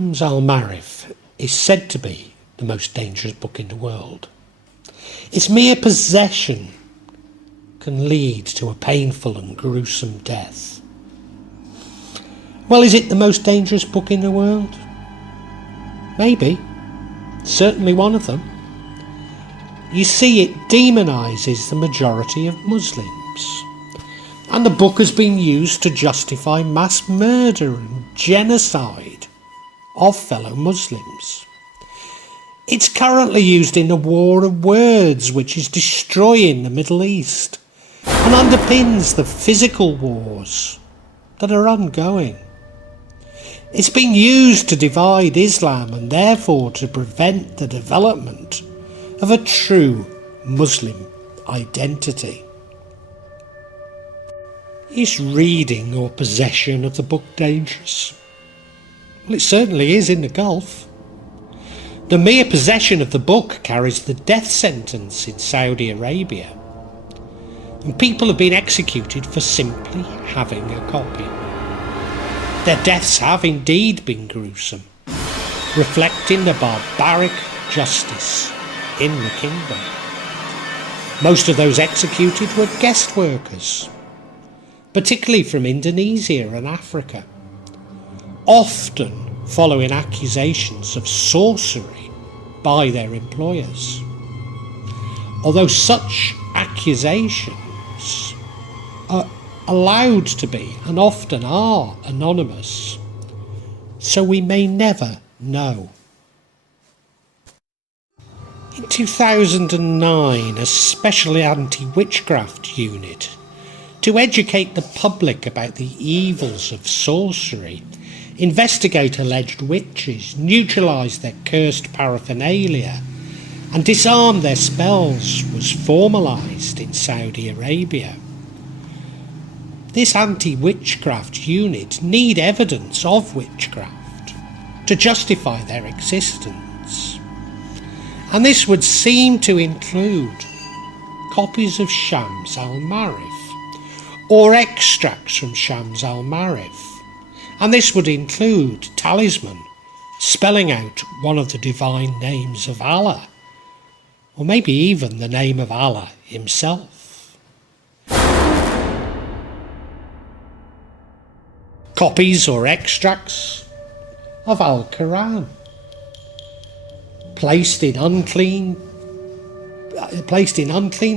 Shams Al-Marif is said to be the most dangerous book in the world. Its mere possession can lead to a painful and gruesome death. Well, is it the most dangerous book in the world? Maybe. Certainly one of them. You see, it demonises the majority of Muslims. And the book has been used to justify mass murder and genocide of fellow Muslims. It's currently used in a war of words which is destroying the Middle East and underpins the physical wars that are ongoing. It's been used to divide Islam and therefore to prevent the development of a true Muslim identity. Is reading or possession of the book dangerous? Well, it certainly is in the Gulf. The mere possession of the book carries the death sentence in Saudi Arabia, and people have been executed for simply having a copy. Their deaths have indeed been gruesome, reflecting the barbaric justice in the kingdom. Most of those executed were guest workers, particularly from Indonesia and Africa, often following accusations of sorcery by their employers. Although such accusations are allowed to be, and often are, anonymous, so we may never know. In 2009, a special Anti-Witchcraft Unit, to educate the public about the evils of sorcery, investigate alleged witches, neutralize their cursed paraphernalia, and disarm their spells, was formalised in Saudi Arabia. This anti-witchcraft unit need evidence of witchcraft to justify their existence, and this would seem to include copies of Shams Al-Marif or extracts from Shams Al-Marif, and this would include talisman spelling out one of the divine names of Allah, or maybe even the name of Allah himself. Copies or extracts of Al-Quran, placed in unclean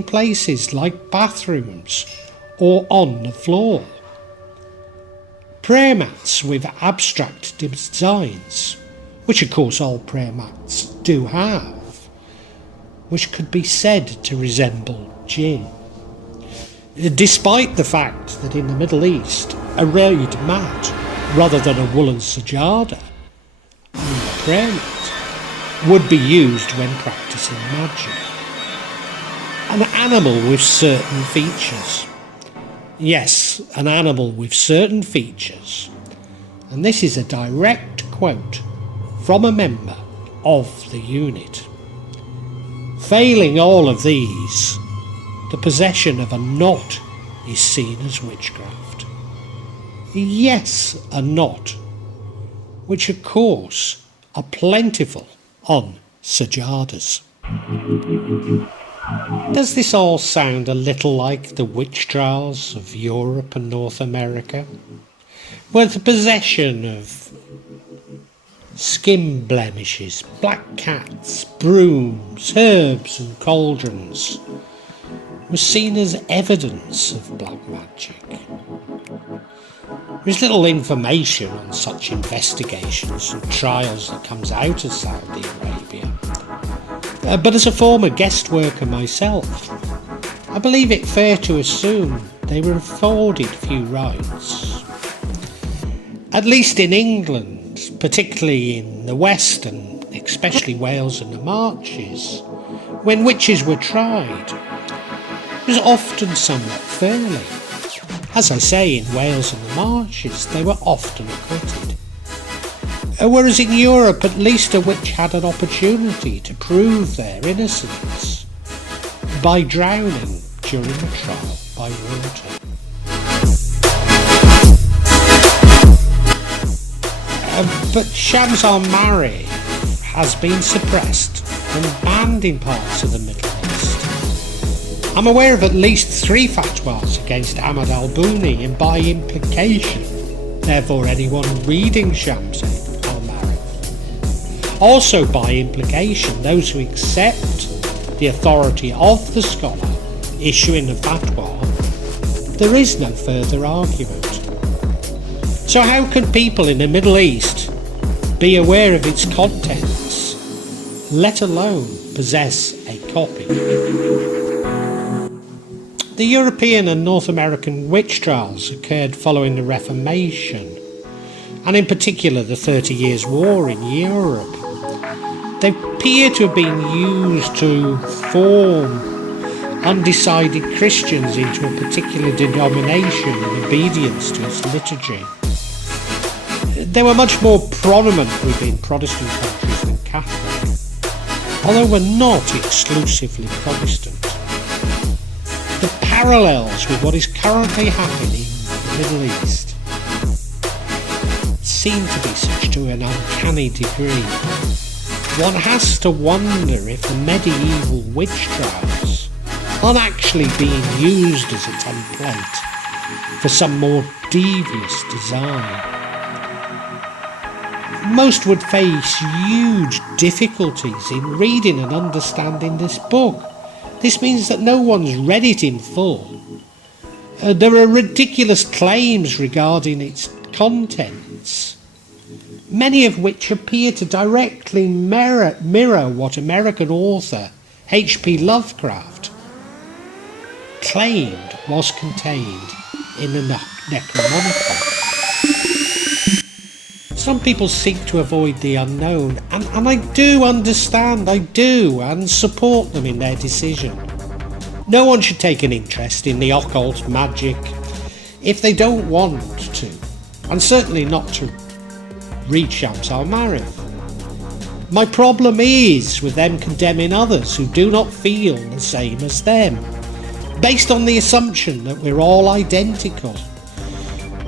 places like bathrooms or on the floor. Prayer mats with abstract designs, which of course all prayer mats do have, which could be said to resemble jinn. Despite the fact that in the Middle East, a reed mat, rather than a woolen sajada, and a prayer mat, would be used when practicing magic. An animal with certain features. Yes, an animal with certain features. And this is a direct quote from a member of the unit. Failing all of these, the possession of a knot is seen as witchcraft. Yes, a knot, which of course are plentiful on sajadas. Does this all sound a little like the witch trials of Europe and North America, where the possession of skin blemishes, black cats, brooms, herbs and cauldrons was seen as evidence of black magic? There's little information on such investigations and trials that comes out of Saudi Arabia. But as a former guest worker myself, I believe it fair to assume they were afforded few rights. At least in England, particularly in the West and especially Wales and the Marches, when witches were tried, it was often somewhat fairly. As I say, in Wales and the Marches, they were often acquitted. Whereas in Europe, at least a witch had an opportunity to prove their innocence by drowning during a trial by water. But Shams al-Marif has been suppressed and banned in parts of the Middle East. I'm aware of at least 3 fatwas against Ahmad Al-Buni, and by implication, therefore anyone reading Shams al-Marif. Also by implication, those who accept the authority of the scholar issuing the fatwa, there is no further argument. So how can people in the Middle East be aware of its contents, let alone possess a copy? The European and North American witch trials occurred following the Reformation, and in particular the 30 Years' War in Europe. They appear to have been used to form undecided Christians into a particular denomination in obedience to its liturgy. They were much more prominent within Protestant countries than Catholic, although we're not exclusively Protestant. The parallels with what is currently happening in the Middle East seem to be such to an uncanny degree. One has to wonder if the medieval witch trials aren't actually being used as a template for some more devious design. Most would face huge difficulties in reading and understanding this book. This means that no one's read it in full. There are ridiculous claims regarding its contents, many of which appear to directly mirror what American author H.P. Lovecraft claimed was contained in the Necronomicon. Some people seek to avoid the unknown, and I do understand, and support them in their decision. No one should take an interest in the occult magic if they don't want to, and certainly not to read Shams al-Marif. My problem is with them condemning others who do not feel the same as them, based on the assumption that we're all identical,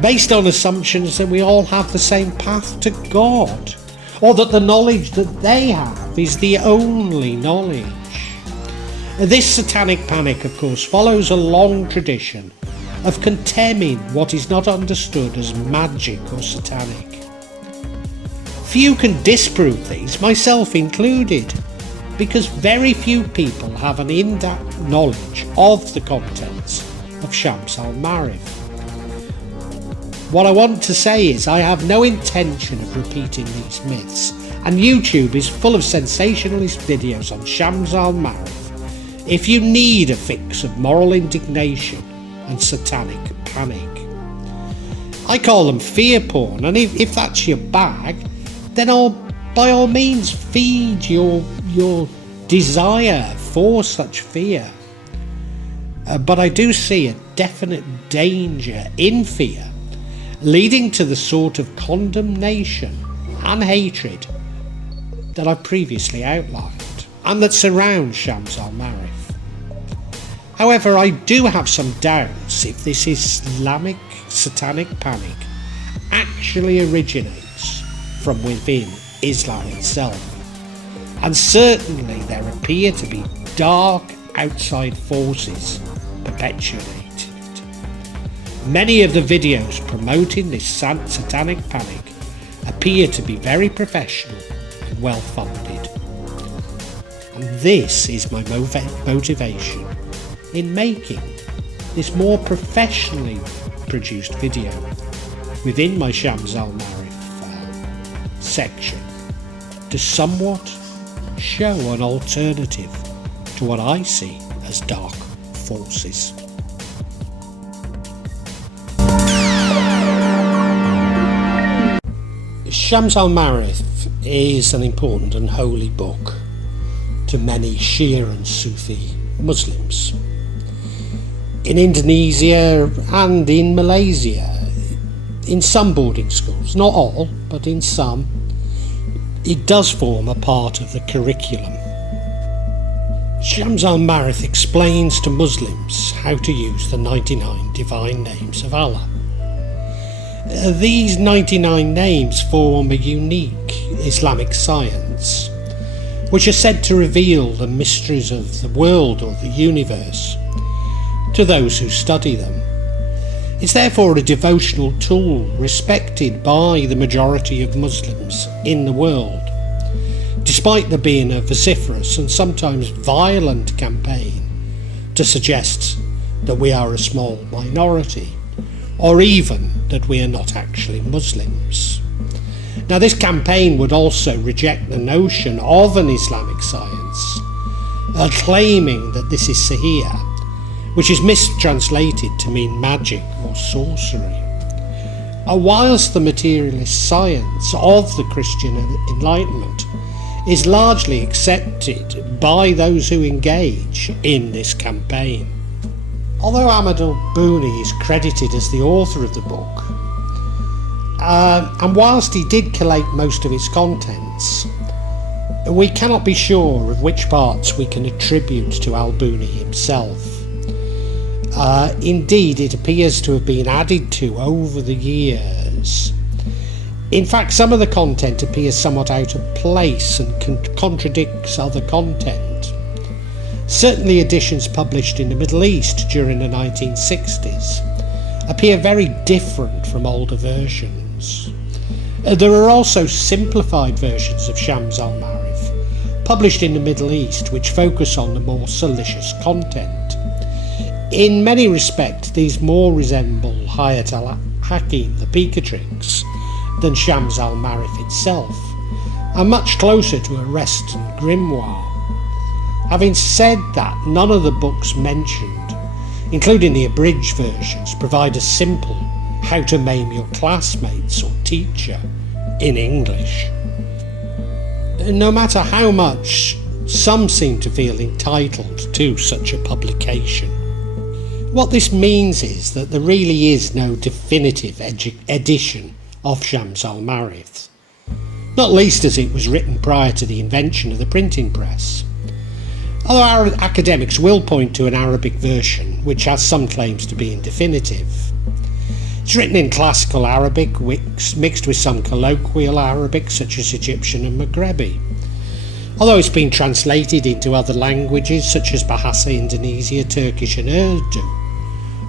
based on assumptions that we all have the same path to God, or that the knowledge that they have is the only knowledge. This satanic panic, of course, follows a long tradition of condemning what is not understood as magic or satanic. Few can disprove these, myself included, because very few people have an in-depth knowledge of the contents of Shams al-Marif. What I want to say is I have no intention of repeating these myths, and YouTube is full of sensationalist videos on Shams al-Marif if you need a fix of moral indignation and satanic panic. I call them fear porn, and if that's your bag, then by all means feed your desire for such fear. But I do see a definite danger in fear, leading to the sort of condemnation and hatred that I previously outlined, and that surrounds Shams al-Marif. However, I do have some doubts if this Islamic satanic panic actually originates from within Islam itself, and certainly there appear to be dark outside forces perpetuating it. Many of the videos promoting this satanic panic appear to be very professional and well funded, and this is my motivation in making this more professionally produced video within my Shams al-Marif section, to somewhat show an alternative to what I see as dark forces. Shams al-Marif is an important and holy book to many Shia and Sufi Muslims. In Indonesia and in Malaysia, in some boarding schools, not all, but in some, it does form a part of the curriculum. Shams al-Marif explains to Muslims how to use the 99 divine names of Allah. These 99 names form a unique Islamic science, which are said to reveal the mysteries of the world or the universe to those who study them. It's therefore a devotional tool respected by the majority of Muslims in the world, despite there being a vociferous and sometimes violent campaign to suggest that we are a small minority, or even that we are not actually Muslims. Now, this campaign would also reject the notion of an Islamic science, claiming that this is sihr, which is mistranslated to mean magic or sorcery. Whilst the materialist science of the Christian Enlightenment is largely accepted by those who engage in this campaign. Although Al-Buni is credited as the author of the book, and whilst he did collate most of its contents, we cannot be sure of which parts we can attribute to Al-Buni himself. Indeed, it appears to have been added to over the years. In fact, some of the content appears somewhat out of place and contradicts other content. Certainly editions published in the Middle East during the 1960s appear very different from older versions. There are also simplified versions of Shams al-Ma'arif published in the Middle East which focus on the more salacious content. In many respects, these more resemble Hayat al-Hakim, the Picatrix, than Shams al-Ma'arif itself, and much closer to a Western grimoire. Having said that, none of the books mentioned, including the abridged versions, provide a simple how to maim your classmates or teacher in English. No matter how much some seem to feel entitled to such a publication, what this means is that there really is no definitive edition of Shams al-Ma'arif, not least as it was written prior to the invention of the printing press. Although our academics will point to an Arabic version which has some claims to being definitive. It's written in classical Arabic mixed with some colloquial Arabic such as Egyptian and Maghrebi. Although it's been translated into other languages such as Bahasa Indonesia, Turkish and Urdu,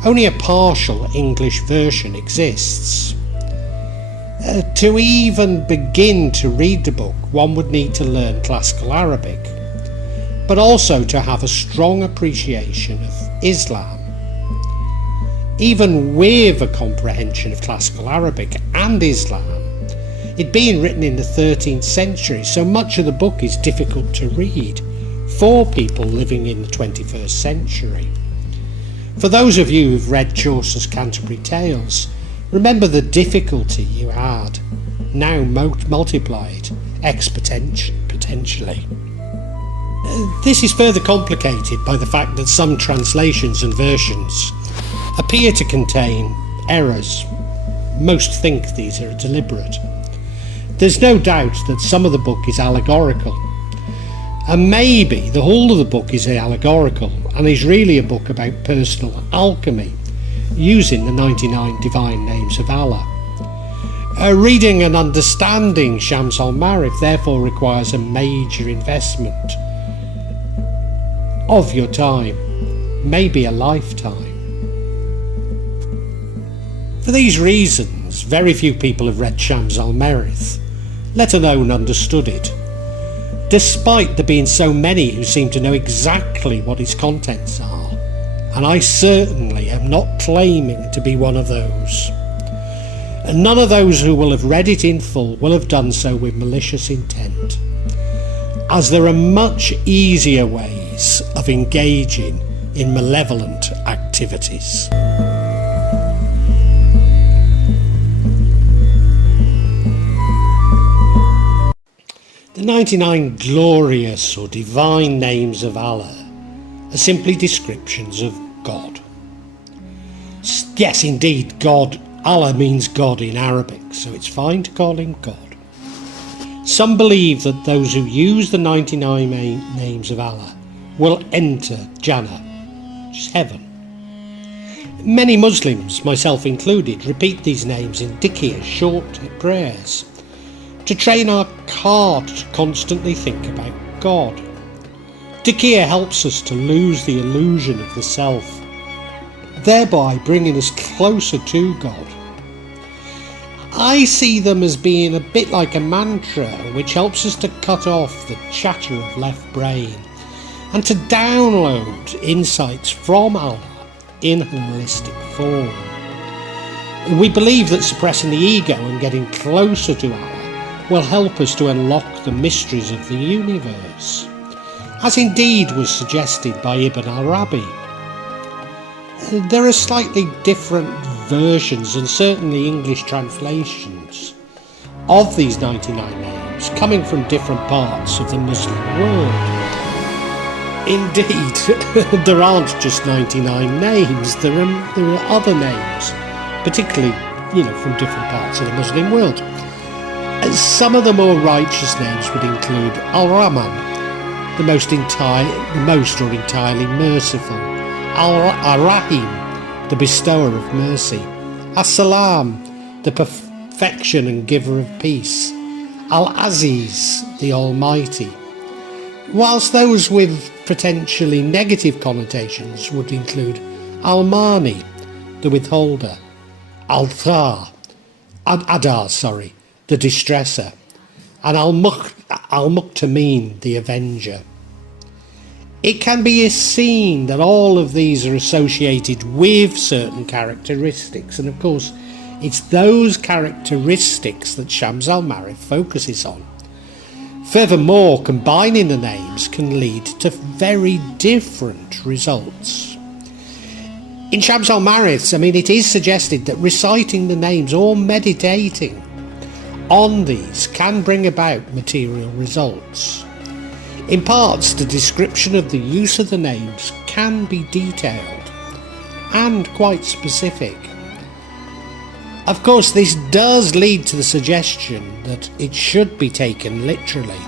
only a partial English version exists. To even begin to read the book, one would need to learn classical Arabic, but also to have a strong appreciation of Islam. Even with a comprehension of classical Arabic and Islam, it being written in the 13th century, so much of the book is difficult to read for people living in the 21st century. For those of you who've read Chaucer's Canterbury Tales, remember the difficulty you had, now multiplied exponentially. This is further complicated by the fact that some translations and versions appear to contain errors. Most think these are deliberate. There's no doubt that some of the book is allegorical, and maybe the whole of the book is allegorical and is really a book about personal alchemy using the 99 divine names of Allah. Reading and understanding Shams al-Ma'arif therefore requires a major investment of your time, maybe a lifetime. For these reasons, very few people have read Shams al-Ma'arif, let alone understood it, despite there being so many who seem to know exactly what its contents are, and I certainly am not claiming to be one of those. And none of those who will have read it in full will have done so with malicious intent, as there are much easier ways of engaging in malevolent activities. The 99 glorious or divine names of Allah are simply descriptions of God. Yes, indeed, God. Allah means God in Arabic, so it's fine to call him God. Some believe that those who use the 99 names of Allah will enter Jannah, which is heaven. Many Muslims, myself included, repeat these names in dhikr, short prayers, to train our heart to constantly think about God. Dhikr helps us to lose the illusion of the self, thereby bringing us closer to God. I see them as being a bit like a mantra which helps us to cut off the chatter of left brain and to download insights from Allah in holistic form. We believe that suppressing the ego and getting closer to Allah will help us to unlock the mysteries of the universe, as indeed was suggested by Ibn Arabi. There are slightly different versions and certainly English translations of these 99 names coming from different parts of the Muslim world. Indeed, there aren't just 99 names, there are other names, particularly, from different parts of the Muslim world. Some of the more righteous names would include Al-Rahman, the most or entirely merciful, Ar-Rahim, the bestower of mercy, As-Salam, the perfection and giver of peace, Al-Aziz, the Almighty, whilst those with potentially negative connotations would include Al-Mani, the withholder, Adar, the distresser, and Al-Muqtamin, the avenger. It can be seen that all of these are associated with certain characteristics, and of course it's those characteristics that Shams al-Ma'arif focuses on. Furthermore, combining the names can lead to very different results. In Shams al-Ma'arif, it is suggested that reciting the names or meditating on these can bring about material results. In parts, the description of the use of the names can be detailed and quite specific. Of course, this does lead to the suggestion that it should be taken literally,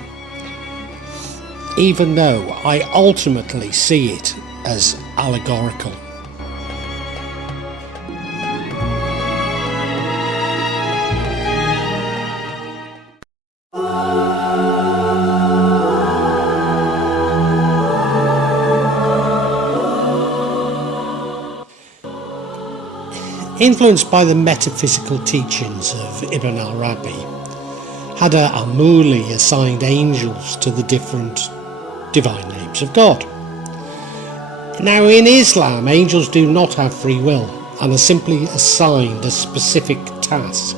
even though I ultimately see it as allegorical. Influenced by the metaphysical teachings of Ibn Arabi, Hada al-Muli assigned angels to the different divine names of God. Now, in Islam, angels do not have free will and are simply assigned a specific task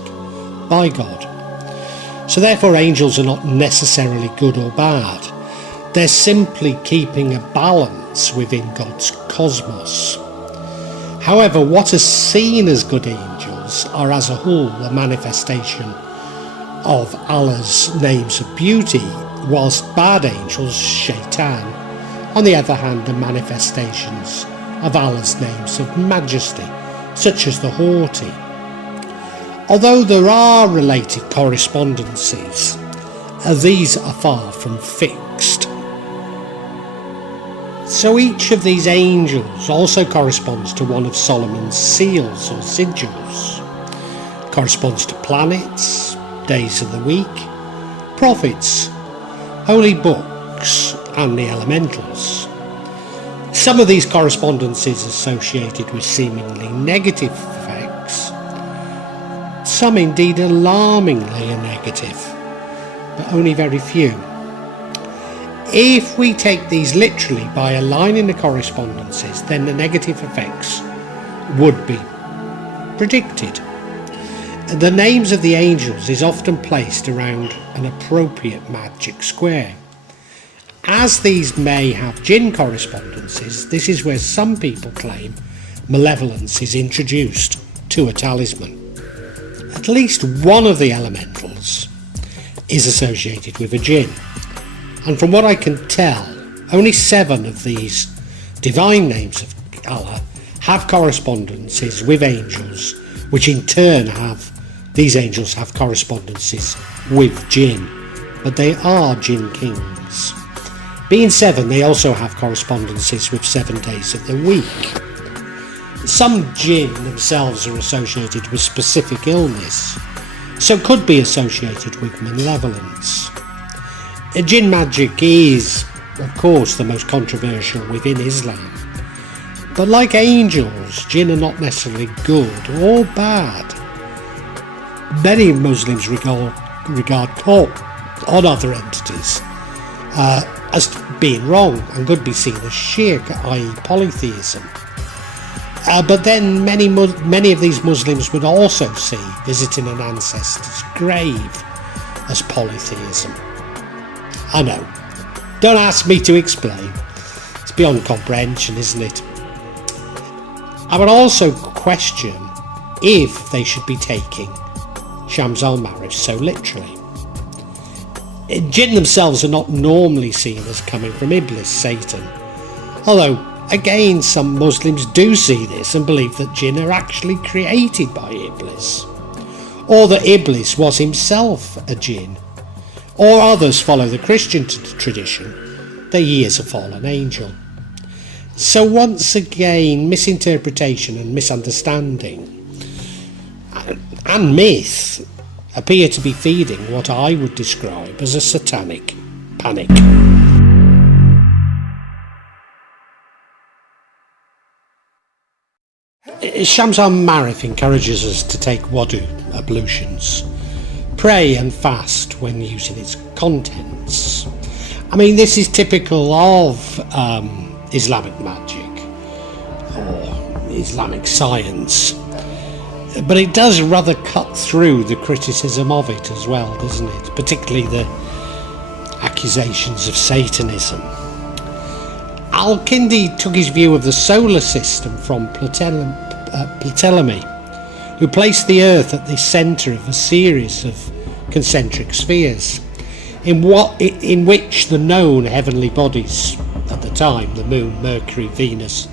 by God. So therefore, angels are not necessarily good or bad. They're simply keeping a balance within God's cosmos. However, what is seen as good angels are as a whole a manifestation of Allah's names of beauty, whilst bad angels, shaitan, on the other hand, are manifestations of Allah's names of majesty, such as the haughty. Although there are related correspondences, these are far from fixed. So each of these angels also corresponds to one of Solomon's seals or sigils, corresponds to planets, days of the week, prophets, holy books, and the elementals. Some of these correspondences associated with seemingly negative effects, some indeed alarmingly negative, but only very few. If we take these literally by aligning the correspondences, then the negative effects would be predicted. The names of the angels is often placed around an appropriate magic square. As these may have jinn correspondences, this is where some people claim malevolence is introduced to a talisman. At least one of the elementals is associated with a jinn. And from what I can tell, only 7 of these divine names of Allah have correspondences with angels, which in turn these angels have correspondences with jinn, but they are jinn kings. Being 7, they also have correspondences with 7 days of the week. Some jinn themselves are associated with specific illness, so could be associated with malevolence. Jinn magic is, of course, the most controversial within Islam, but like angels, jinn are not necessarily good or bad. Many Muslims regard cult on other entities as being wrong and could be seen as shirk, i.e. polytheism. But then many of these Muslims would also see visiting an ancestor's grave as polytheism. I know, don't ask me to explain, it's beyond comprehension, isn't it? I would also question if they should be taking Shams al-Marif so literally. Jinn themselves are not normally seen as coming from Iblis, Satan, although again some Muslims do see this and believe that jinn are actually created by Iblis, or that Iblis was himself a jinn, or others follow the Christian tradition that he is a fallen angel. So once again, misinterpretation and misunderstanding and myth appear to be feeding what I would describe as a satanic panic. Shams al-Marif encourages us to take wudu, ablutions, pray and fast when using its contents. I mean, this is typical of Islamic magic or Islamic science, but it does rather cut through the criticism of it as well, doesn't it? Particularly the accusations of Satanism. Al-Kindi took his view of the solar system from Ptolemy, who placed the Earth at the centre of a series of concentric spheres, in which the known heavenly bodies at the time, the Moon, Mercury, Venus,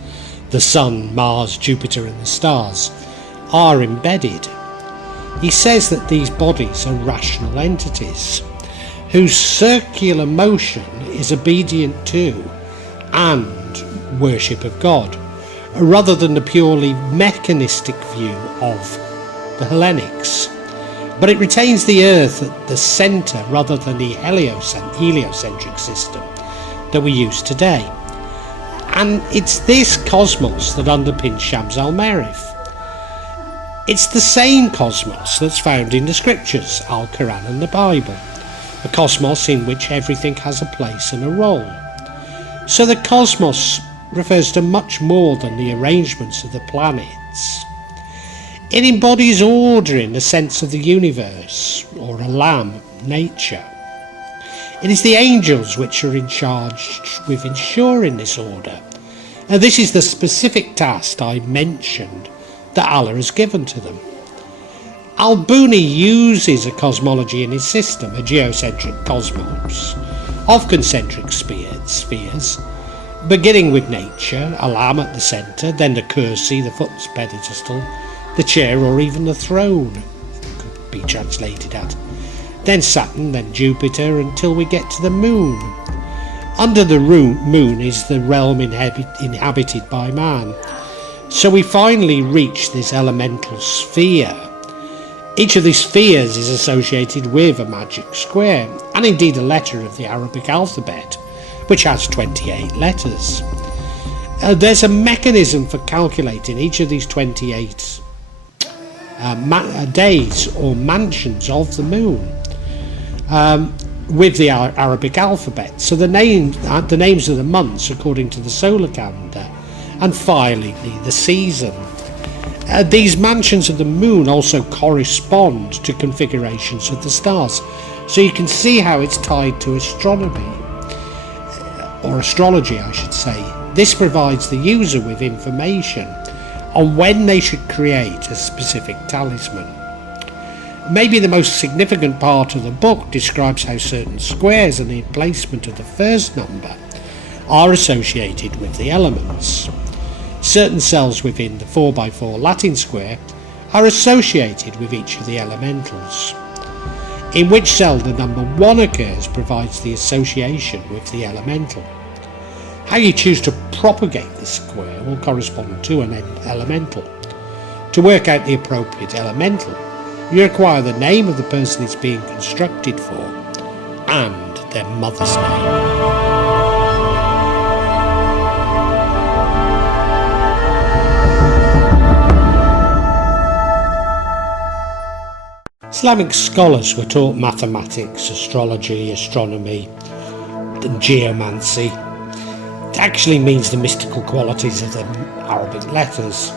the Sun, Mars, Jupiter and the stars, are embedded. He says that these bodies are rational entities whose circular motion is obedient to and worship of God, rather than the purely mechanistic view of the Hellenics. But it retains the Earth at the centre rather than the heliocentric system that we use today. And it's this cosmos that underpins Shams al-Marif. It's the same cosmos that's found in the scriptures, Al-Quran and the Bible, a cosmos in which everything has a place and a role. So the cosmos refers to much more than the arrangements of the planets. It embodies order in the sense of the universe, or alam, nature. It is the angels which are in charge with ensuring this order, and this is the specific task I mentioned that Allah has given to them. Al-Buni uses a cosmology in his system, a geocentric cosmos, of concentric spheres, beginning with nature, Alam at the centre, then the Kursi, the foot pedestal, the chair or even the throne, could be translated at, then Saturn, then Jupiter, until we get to the moon. Under the moon is the realm inhabited by man. So we finally reach this elemental sphere. Each of these spheres is associated with a magic square, and indeed a letter of the Arabic alphabet, which has 28 letters. There's a mechanism for calculating each of these 28 days or mansions of the moon with the Arabic alphabet. So the names of the months according to the solar calendar, and finally the season. These mansions of the moon also correspond to configurations of the stars, so you can see how it's tied to astronomy, or astrology I should say. This provides the user with information on when they should create a specific talisman. Maybe the most significant part of the book describes how certain squares and the placement of the first number are associated with the elements. Certain cells within the 4x4 Latin square are associated with each of the elementals. In which cell the number 1 occurs provides the association with the elemental. How you choose to propagate this square will correspond to an elemental. To work out the appropriate elemental, you require the name of the person it's being constructed for and their mother's name. Islamic scholars were taught mathematics, astrology, astronomy, and geomancy. It actually means the mystical qualities of the Arabic letters,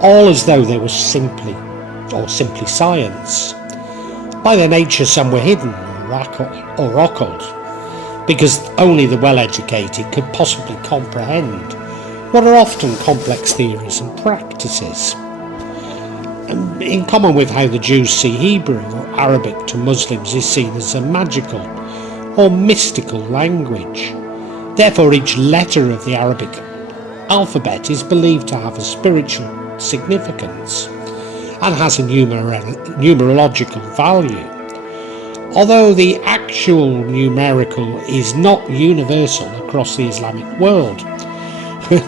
all as though they were simply science. By their nature, some were hidden or occult, because only the well-educated could possibly comprehend what are often complex theories and practices. In common with how the Jews see Hebrew or Arabic to Muslims is seen as a magical or mystical language. Therefore, each letter of the Arabic alphabet is believed to have a spiritual significance and has a numerological value. Although the actual numerical is not universal across the Islamic world,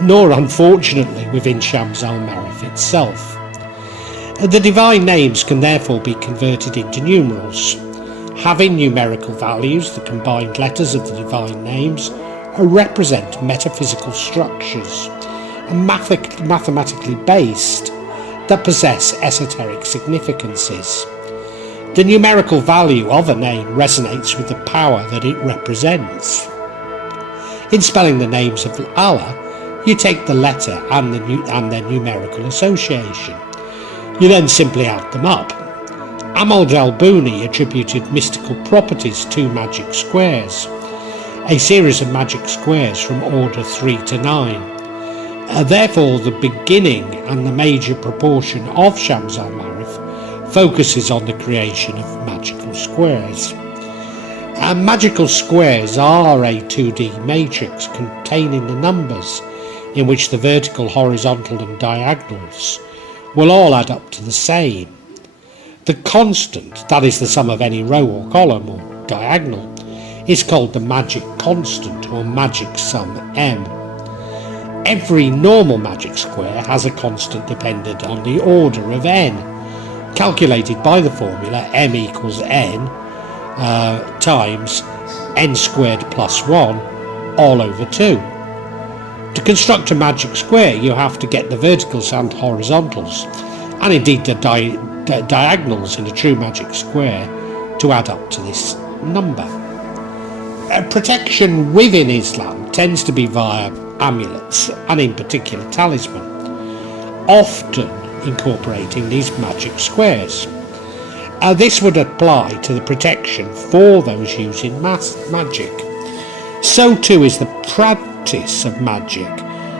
nor unfortunately within Shams al-Marif itself. The divine names can therefore be converted into numerals. Having numerical values, the combined letters of the divine names represent metaphysical structures, mathematically based, that possess esoteric significances. The numerical value of a name resonates with the power that it represents. In spelling the names of Allah, you take the letter and their numerical association. You then simply add them up. Al-Buni attributed mystical properties to magic squares, a series of magic squares from order 3 to 9. Therefore, the beginning and the major proportion of Shams al-Marif focuses on the creation of magical squares. Magical squares are a 2D matrix containing the numbers in which the vertical, horizontal and diagonals will all add up to the same. The constant, that is the sum of any row or column or diagonal, is called the magic constant or magic sum M. Every normal magic square has a constant dependent on the order of n, calculated by the formula m equals n times n squared plus 1 all over 2. To construct a magic square, you have to get the verticals and horizontals, and indeed the diagonals in a true magic square, to add up to this number. Protection within Islam tends to be via amulets, and in particular talisman, often incorporating these magic squares. This would apply to the protection for those using magic. So too is the practice of magic,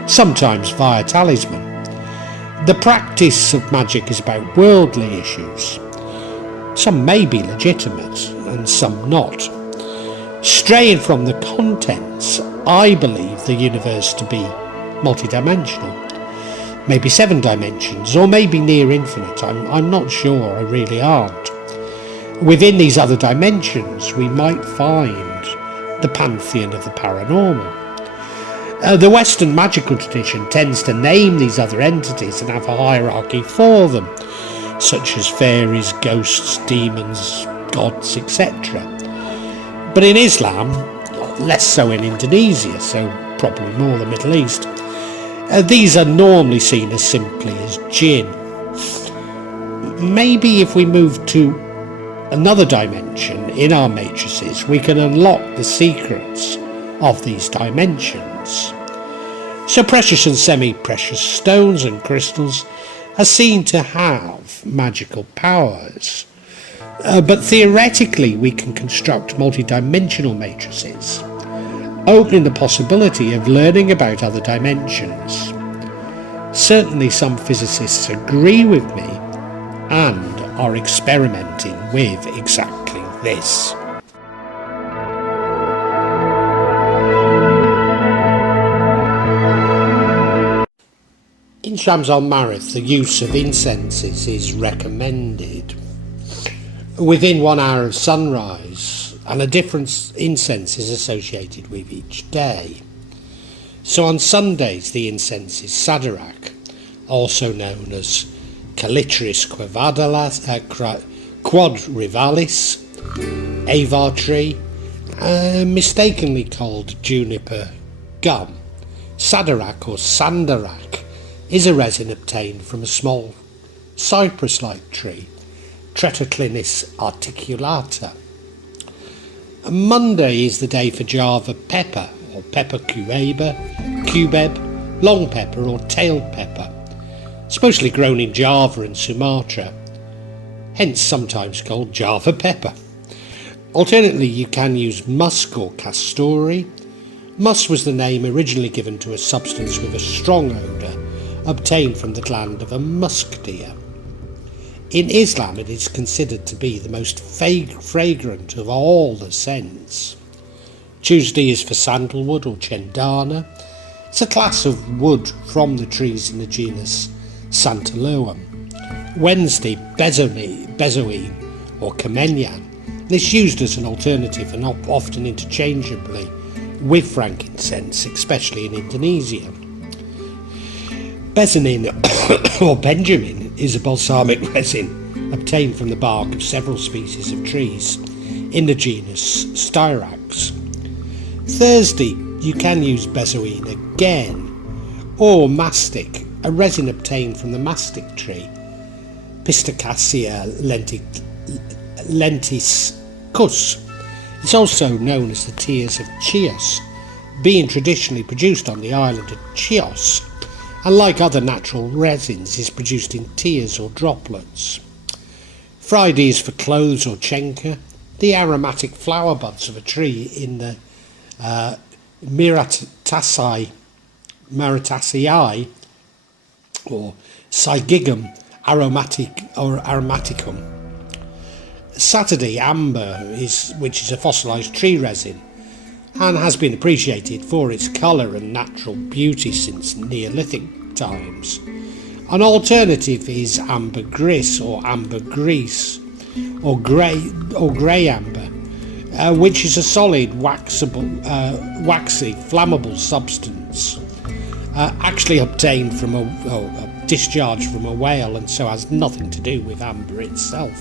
sometimes via talisman. The practice of magic is about worldly issues. Some may be legitimate and some not. Straying from the contents, I believe the universe to be multidimensional. Maybe 7 dimensions, or maybe near infinite. I'm not sure, I really aren't. Within these other dimensions, we might find the pantheon of the paranormal. The Western magical tradition tends to name these other entities and have a hierarchy for them, such as fairies, ghosts, demons, gods, etc. But in Islam, less so in Indonesia, so probably more the Middle East, these are normally seen as simply as jinn. Maybe if we move to another dimension in our matrices, we can unlock the secrets of these dimensions. So precious and semi-precious stones and crystals are seen to have magical powers. But theoretically we can construct multi-dimensional matrices, opening the possibility of learning about other dimensions. Certainly some physicists agree with me and are experimenting with exactly this. In Shams al-Marif, the use of incenses is recommended. Within 1 hour of sunrise, and a different incense is associated with each day. So on Sundays the incense is Sadarak, also known as Calitris quadrivalis, avar tree, mistakenly called juniper gum. Sadarak or sandarak is a resin obtained from a small cypress-like tree, Tretoclinis articulata. Monday is the day for Java pepper, or pepper cubeb, long pepper or tailed pepper. It's mostly grown in Java and Sumatra, hence sometimes called Java pepper. Alternately, you can use musk or kasturi. Musk was the name originally given to a substance with a strong odour obtained from the gland of a musk deer. In Islam, it is considered to be the most fragrant of all the scents. Tuesday is for sandalwood or cendana. It's a class of wood from the trees in the genus Santalloum. Wednesday, bezoine or kamenyan. It's used as an alternative and often interchangeably with frankincense, especially in Indonesia. Bezoine or benjamin is a balsamic resin obtained from the bark of several species of trees in the genus Styrax. Thursday, you can use bezoine again, or mastic, a resin obtained from the mastic tree, Pistacacia lentiscus. It's also known as the tears of Chios, being traditionally produced on the island of Chios, and like other natural resins is produced in tears or droplets. Friday is for cloves or chenka, the aromatic flower buds of a tree in the Maritaceae or Sigigum aromaticum. Saturday, amber, which is a fossilised tree resin and has been appreciated for its colour and natural beauty since Neolithic times. An alternative is ambergris or ambergris or grey amber, which is a solid waxy, flammable substance actually obtained from a discharge from a whale, and so has nothing to do with amber itself.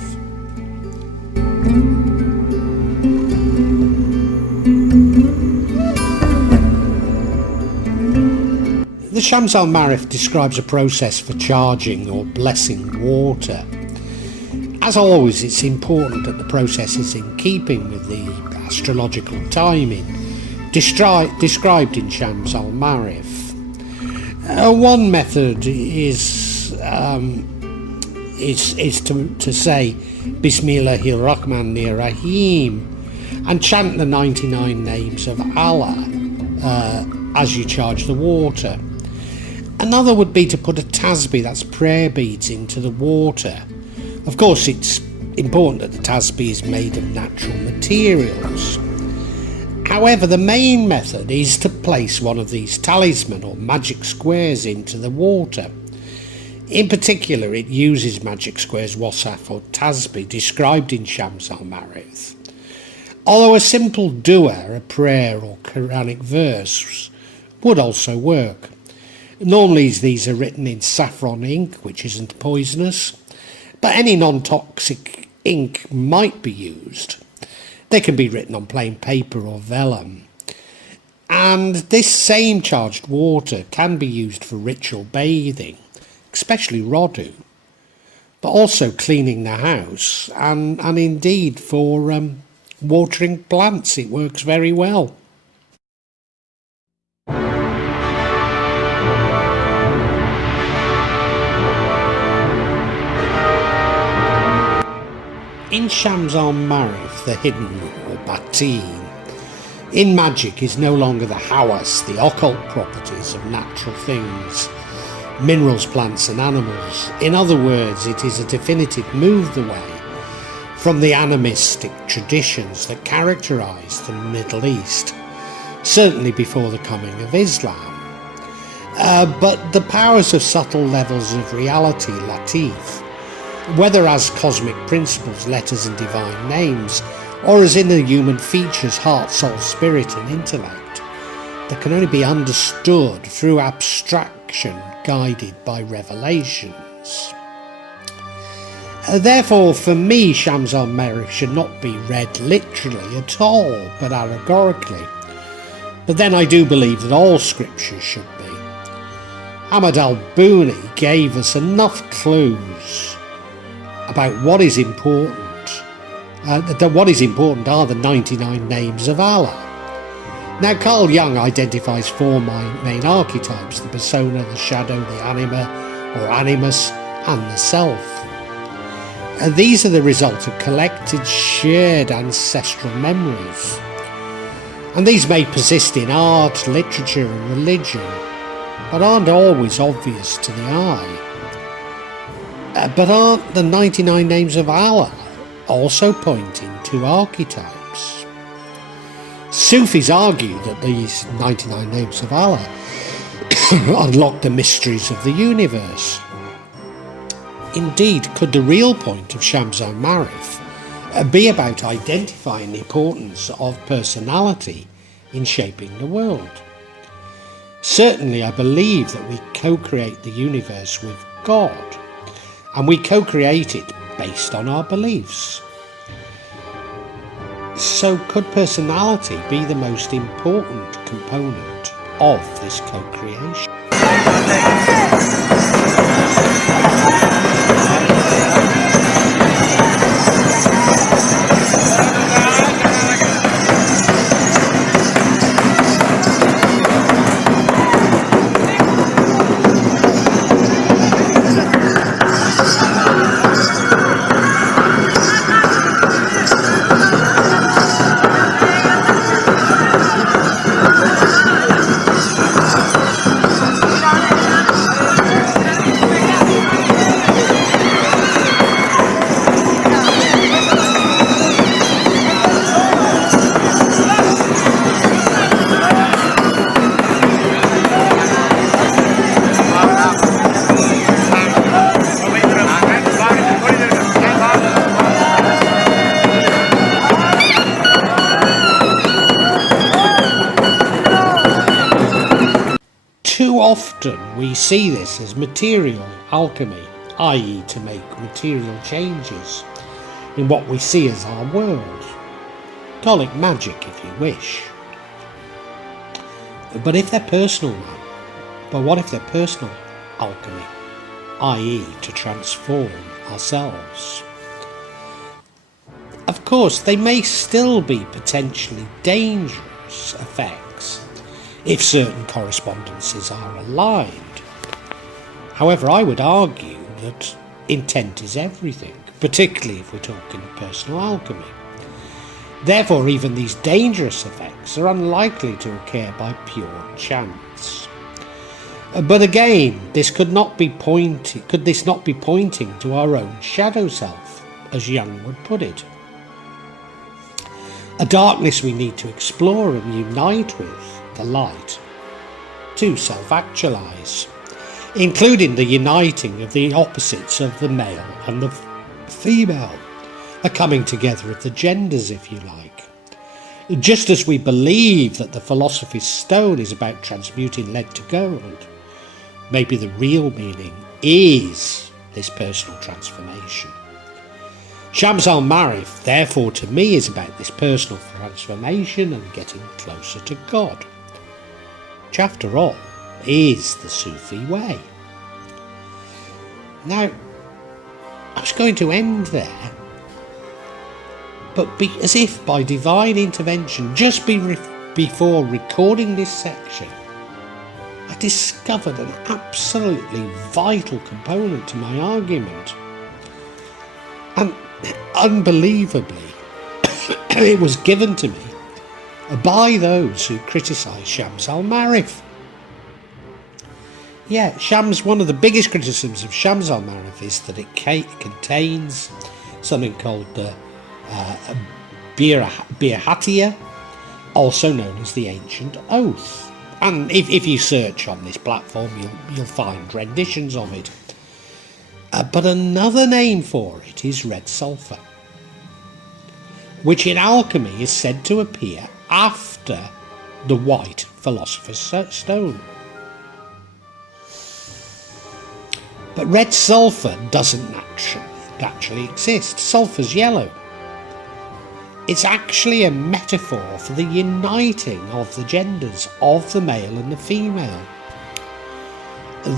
The Shams al-Ma'arif describes a process for charging or blessing water. As always, it's important that the process is in keeping with the astrological timing described in Shams al-Ma'arif. One method is to say Bismillahirrahmanirrahim and chant the 99 names of Allah as you charge the water. Another would be to put a tasbih, that's prayer beads, into the water. Of course, it's important that the tasbih is made of natural materials. However, the main method is to place one of these talisman or magic squares into the water. In particular, it uses magic squares wasaf or tasbih described in Shams al-Ma'arif. Although a simple dua, a prayer or Quranic verse, would also work. Normally these are written in saffron ink, which isn't poisonous, but any non-toxic ink might be used. They can be written on plain paper or vellum. And this same charged water can be used for ritual bathing, especially Rodu, but also cleaning the house and indeed for watering plants. It works very well. In Shams al-Ma'arif, the hidden or batin, in magic is no longer the hawas, the occult properties of natural things, minerals, plants and animals. In other words, it is a definitive move away from the animistic traditions that characterised the Middle East, certainly before the coming of Islam. But the powers of subtle levels of reality, latif, whether as cosmic principles, letters and divine names, or as in the human features, heart, soul, spirit and intellect, that can only be understood through abstraction guided by revelations. Therefore, for me, Shams al-Marif should not be read literally at all, but allegorically. But then I do believe that all scriptures should be. Ahmad Al-Buni gave us enough clues about what is important. That what is important are the 99 names of Allah. Now, Carl Jung identifies four main archetypes: the persona, the shadow, the anima or animus, and the self. And these are the result of collected, shared ancestral memories. And these may persist in art, literature and religion, but aren't always obvious to the eye. But aren't the 99 names of Allah also pointing to archetypes? Sufis argue that these 99 names of Allah unlock the mysteries of the universe. Indeed, could the real point of Shams al-Marif be about identifying the importance of personality in shaping the world? Certainly, I believe that we co-create the universe with God, and we co-create it based on our beliefs. So could personality be the most important component of this co-creation? Too often we see this as material alchemy, i.e. to make material changes in what we see as our world. Call it magic if you wish. But if they're personal now, but what if they're personal alchemy, i.e. to transform ourselves? Of course, they may still be potentially dangerous effects if certain correspondences are aligned. However, I would argue that intent is everything, particularly if we're talking personal alchemy. Therefore, even these dangerous effects are unlikely to occur by pure chance. But again, could this not be pointing to our own shadow self, as Jung would put it? A darkness we need to explore and unite with the light to self-actualize, including the uniting of the opposites of the male and the female, a coming together of the genders, if you like. Just as we believe that the philosopher's stone is about transmuting lead to gold, maybe the real meaning is this personal transformation. Shams al-Marif, therefore, to me is about this personal transformation and getting closer to God, which after all is the Sufi way. Now, I was going to end there, but as if by divine intervention, just before recording this section, I discovered an absolutely vital component to my argument. And unbelievably, it was given to me by those who criticise Shams al-Marif. Yeah, one of the biggest criticisms of Shams al-Marif is that it contains something called the Bir-Hatiya, also known as the Ancient Oath. And if you search on this platform, you'll find renditions of it. But another name for it is red sulphur, which in alchemy is said to appear after the white philosopher's stone. But red sulphur doesn't naturally exist. Sulphur's yellow. It's actually a metaphor for the uniting of the genders, of the male and the female.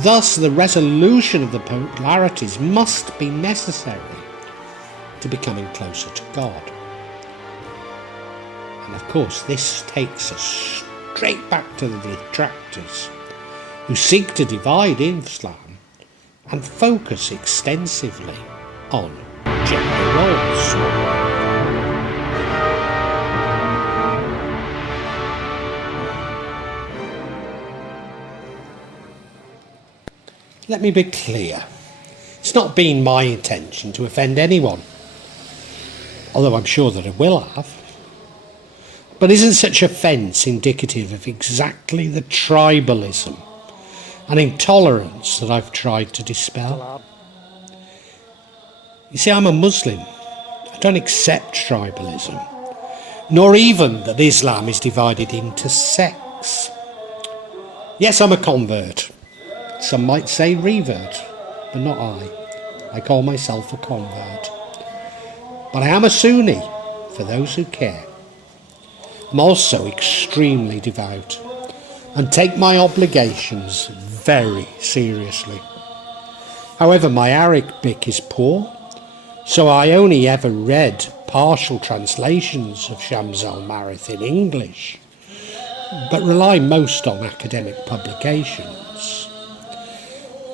Thus, the resolution of the polarities must be necessary to becoming closer to God. And of course, this takes us straight back to the detractors who seek to divide Islam and focus extensively on gender roles. Let me be clear. It's not been my intention to offend anyone, although I'm sure that it will have. But isn't such offence indicative of exactly the tribalism and intolerance that I've tried to dispel? You see, I'm a Muslim. I don't accept tribalism, nor even that Islam is divided into sects. Yes, I'm a convert. Some might say revert, but not I. I call myself a convert. But I am a Sunni, for those who care. I'm also extremely devout and take my obligations very seriously. However, my Arabic is poor, so I only ever read partial translations of Shams al-Marith in English, but rely most on academic publications.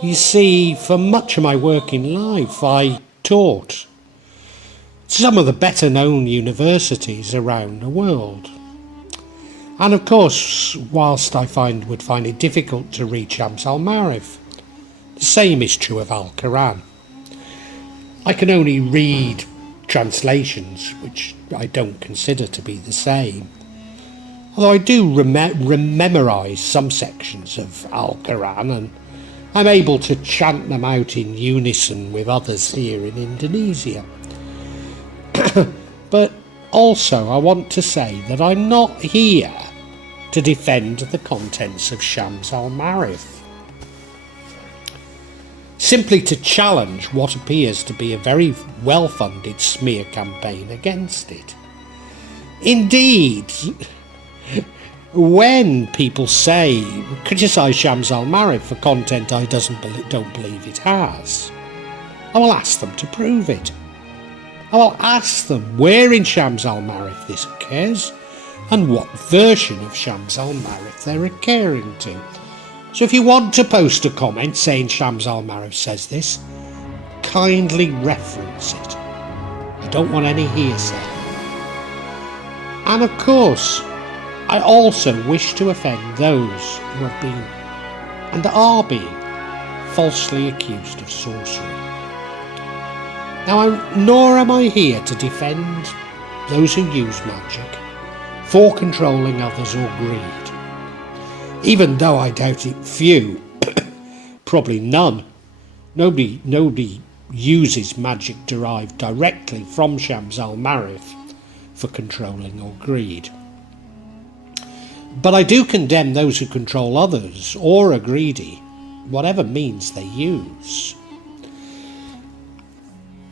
You see, for much of my working life, I taught some of the better known universities around the world. And of course, whilst I would find it difficult to read Shams al-Marith, the same is true of Al-Quran. I can only read translations which I don't consider to be the same, although I do memorise some sections of Al-Quran, and I'm able to chant them out in unison with others here in Indonesia. But also I want to say that I'm not here to defend the contents of Shams al-Marith, simply to challenge what appears to be a very well-funded smear campaign against it. Indeed, when people criticise Shams al-Marith for content I don't believe it has, I will ask them to prove it. I will ask them where in Shams al-Marith this occurs and what version of Shams al-Marith they're referring to. So if you want to post a comment saying Shams al-Marith says this, kindly reference it. I don't want any hearsay. And of course, I also wish to offend those who have been and are being falsely accused of sorcery. Now, nor am I here to defend those who use magic for controlling others or greed, even though I doubt it few, probably none. Nobody uses magic derived directly from Shams al-Marith for controlling or greed. But I do condemn those who control others or are greedy, whatever means they use.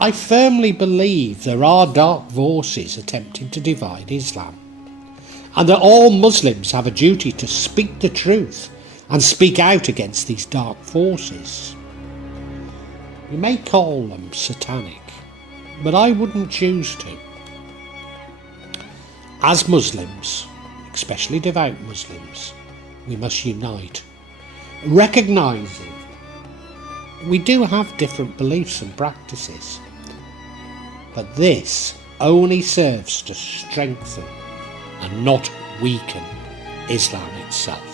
I firmly believe there are dark forces attempting to divide Islam, and that all Muslims have a duty to speak the truth and speak out against these dark forces. You may call them satanic, but I wouldn't choose to. As Muslims, especially devout Muslims, we must unite, recognising we do have different beliefs and practices, but this only serves to strengthen and not weaken Islam itself.